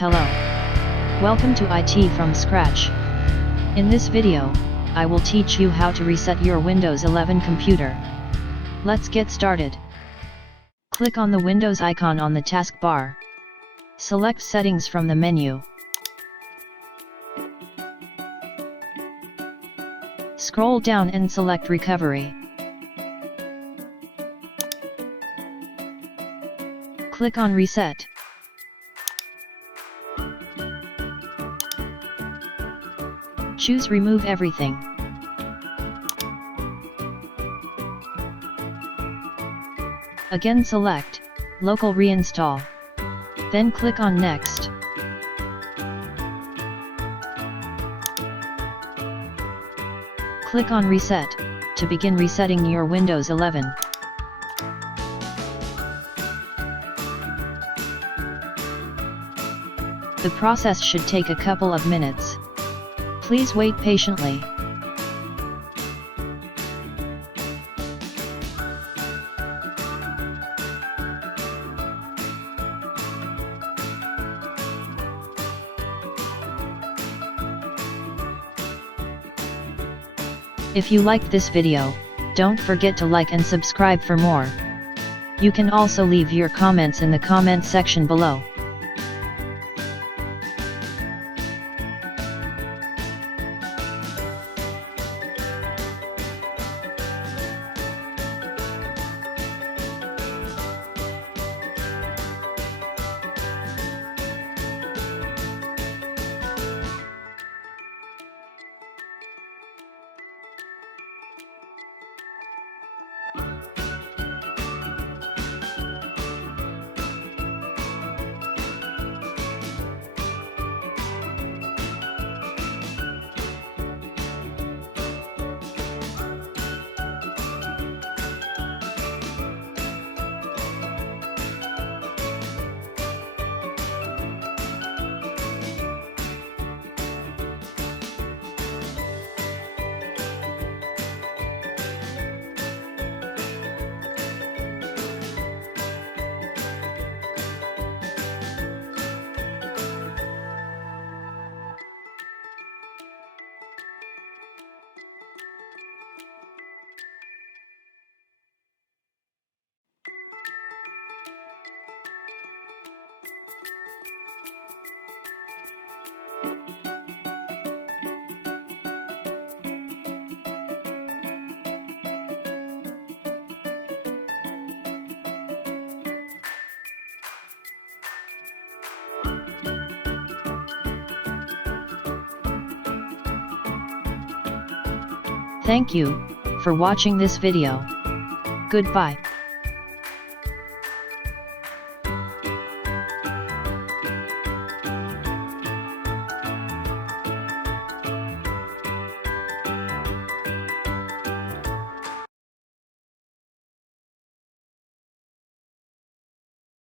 Hello. Welcome to IT from Scratch. In this video, I will teach you how to reset your Windows 11 computer. Let's get started. Click on the Windows icon on the taskbar. Select Settings from the menu. Scroll down and select Recovery. Click on Reset. Choose Remove Everything. Again select Local Reinstall. Then click on Next. Click on Reset to begin resetting your Windows 11. The process should take a couple of minutes. Please wait patiently. If you liked this video, don't forget to like and subscribe for more. You can also leave your comments in the comment section below. Thank you for watching this video. Goodbye.